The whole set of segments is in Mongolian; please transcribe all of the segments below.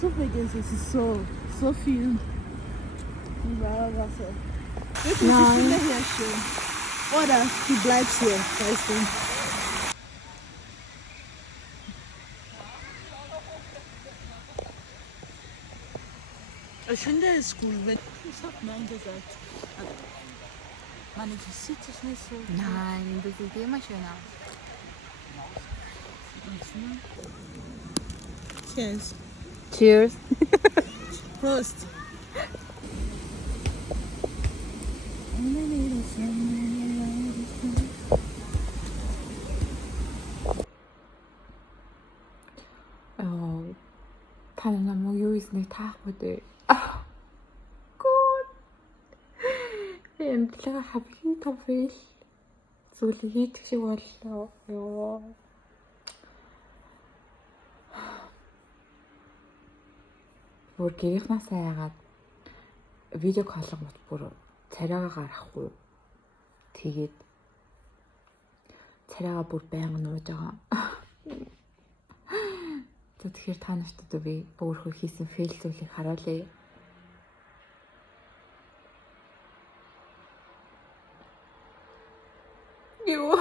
So vergessen, es ist so viel. Ja, Wasser. Wirklich, Nein. ich bin hier schön. Oder du bleibst hier, weißt du. Ich finde es cool, wenn ich hab Nein gesagt. Manifestiert sich nicht so. Nein, das sieht immer schön aus. Cheers. Cheers. Prost. Та намайг юу хийснийг таахгүй дээ. Гоо. Эмтлэг хавхи тавил. Зүйлийг хийдэг шиг боллоо. Йоо. Бүр гэрийнхнаас яагаад видео колгомт бүр царайгаа гарахгүй. Тэгээд царайгаа бүр байнга нууж байгаа. Тэгэхээр та нарт би өөрхөө хийсэн фейл зүйлийг харуулъя. Юу?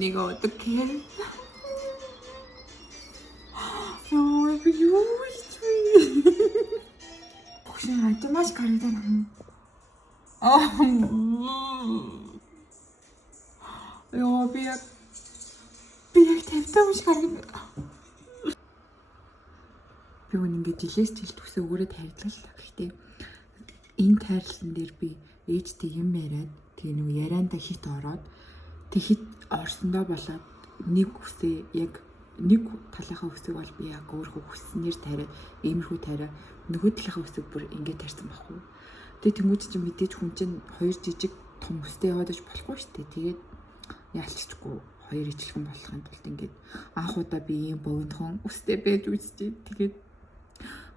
Нэг 어떡해? би юу хийв? 혹시 математик харагдана? Яа би яг тавьтаа биш харагдана. Би үнэ жилээс жилд төсөө өөрөө тавьдлаа. Гэхдээ энэ тайрлан дээр би ээжтэй юм яриад тэгээ нэг ярианда хит ороод тэг хит орсондоо болоод нэг үсээ яг нэг талынхаа үсэг бол би яг өөрөө хүснээр тариад иймэрхүү тариа нөгөө талынхаа үсэг бүр ингээд тарьсан байхгүй. Тэгээ тэнгуүч чи мэдээж хүн чинь хоёр жижиг том үстэй яваад иж болохгүй шүү дээ. Тэгээд ялччихгүй хоёр ижилхэн болохын тулд ингээд анх удаа би ийм богинохон үстэй байж үзчихээ. Тэгээд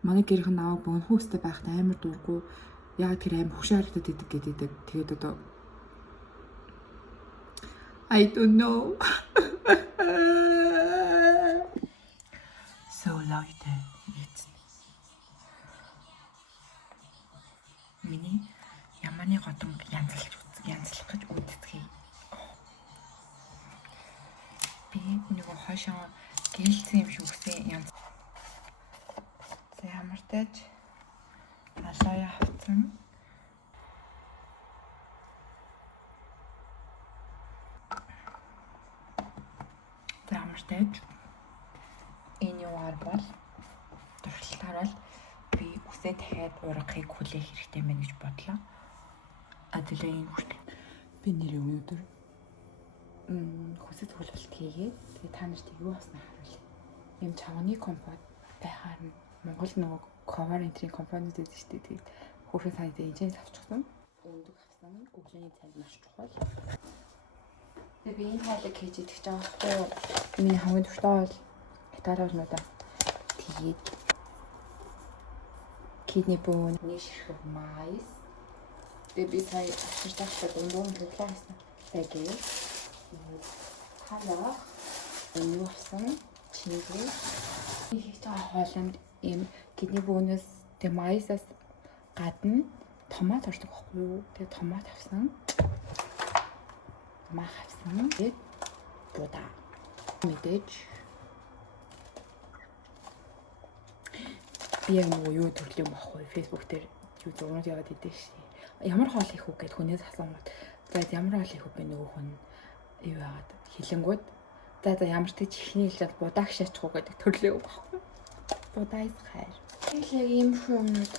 манай гэрхэн аваа богинохон үстэй байхад амар дурггүй. Яг тэр амар хөшөөрөлтөд идэг гэдэг. Тэгээд одоо I don't know. So Leute, jetzt. Миний яманы годом янзлах гэж үздэг. Би нөгөө хойшоо гэлцсэн юм шиг үсэн янз. За ямар тааж алаа авсан. За ямар тааж энэ юугаар бол туршилтаар бол би үсээ дахиад ургахыг хүлээх хэрэгтэй мэн гэж бодлоо. Адлаа энэ хүртэл би нэр өнөөдөр хүсэж хөлбөлт хийгээд тэгээ та нарт юу авснаа харуулъя. Ийм чавны компот байхаар нь Монгол нөгөө cover entry компаниуд байдаг шүү дээ. Тэгээд хөрхөн сайд эйжент авчихсан. Өндөг авсан. Өглөөний цайд маш чухал. Тэгээ би энэ хайлаг хийж идэх гэж байгаа байхгүй. Миний хамгийн дуртай бол гитараануудаа тэгээд kidney bone нэг ширхэг майс. Тэгээ би сая авчирч байгаа дундуур тоглоо хийсэн. Тэгээд халаа юу авсан чиний их таа хоолнд ийм kidney bone-с тэ майсаас гадна томат ордог байхгүй юу? Тэгээ томат авсан. Мах авсан. Тэгээд будаа мэдээж би яг нөгөө юу төрлийн байхгүй Facebook дээр юу зурнууд яваад идэв шээ. Ямар хоол их үг гэд хүнээс асуумад. За ямар хоол их үг бэ нөгөө хүн юу яагаад хилэнгүүд. За ямар ч ихний хэлээд будааг шаачих уу гэдэг төрлөө байхгүй. Будаа их хайр. Тэгэл яг ийм хүмүүс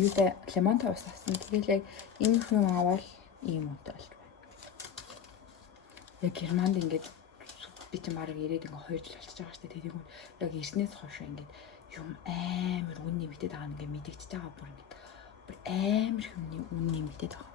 юутай лимон тоос авсан. Тэгэл яг ийм хүн аваад ийм үнэтэй болж байна. Яг Германд ингээд би ч мараг ирээд ингээ 2 жил болчихж байгаа шүү дээ. Тэгээд яг ирснээс хойш ингээд юм амар үн нэмэгдээд байгаа ингээ мэдэгдэж байгаа бүр ингээд бүр амар хүмүүний үн нэмэгдээд байгаа.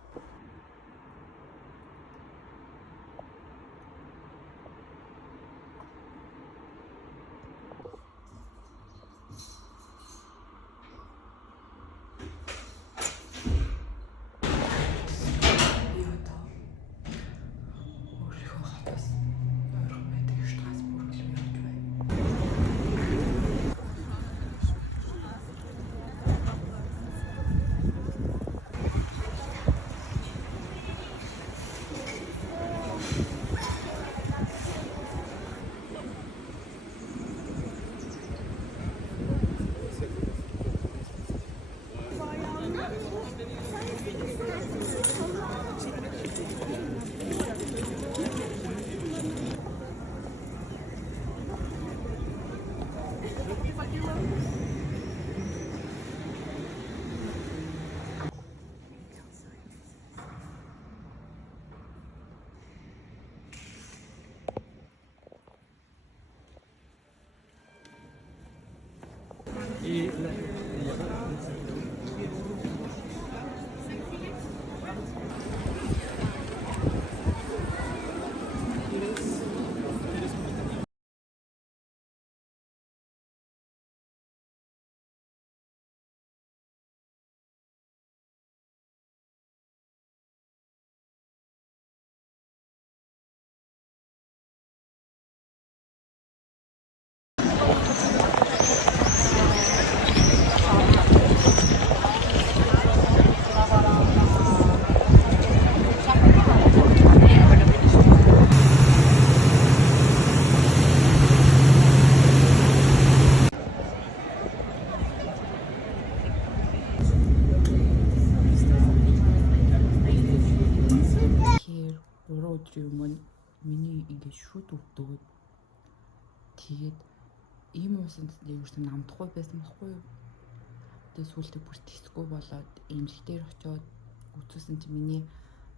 миний ингээд шүд өвдөөд тэгээд ийм уусанд ерөөсөн намдахгүй байсан байхгүй юу. Тэгээд сүүлдээ бүр тисгүй болоод эмнэлэг дээр очиод үзүүлсэн чи миний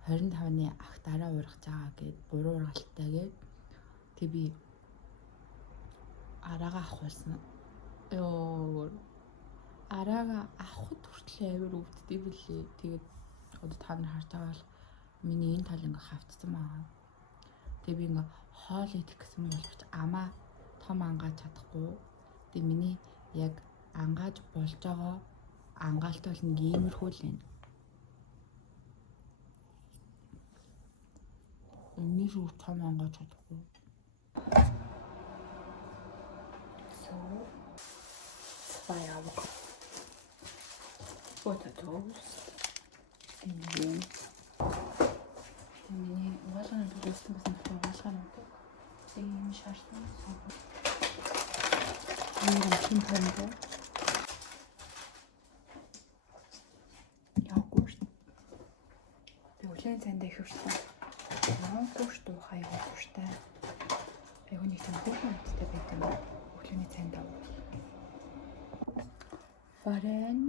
25-ны ах дараа ургаж байгаа гэд буруу ургалтай гээд тэг би араага авахулсан. Араага авахд хүртэл амар өвддөг билээ. Тэгээд одоо та нар харж байгаа бол миний энэ тал ингээ хавцсан байгаа. Тэг би ингээ хоол идэх гэсэн боловч амаа том ангааж чадахгүй. Тэг миний яг ангааж болж байгаа ангаалт бол нэг иймэрхүү л байна. Өмнөс үр том ангааж чадахгүй. So, 2 Avocado. Potatoes. Зингийн. Миний угаалганы төлөвлөсөн гэсэн угаалганы зингийн шаардсан. Нэг юм томдоо. Йогурт. Өглөөний цайнд их өвчтэй. Йогурт уухай йогурттай. Айгуу нэг юм хөөрхөн амттай байдаг. Өглөөний цайнд авах. Фарен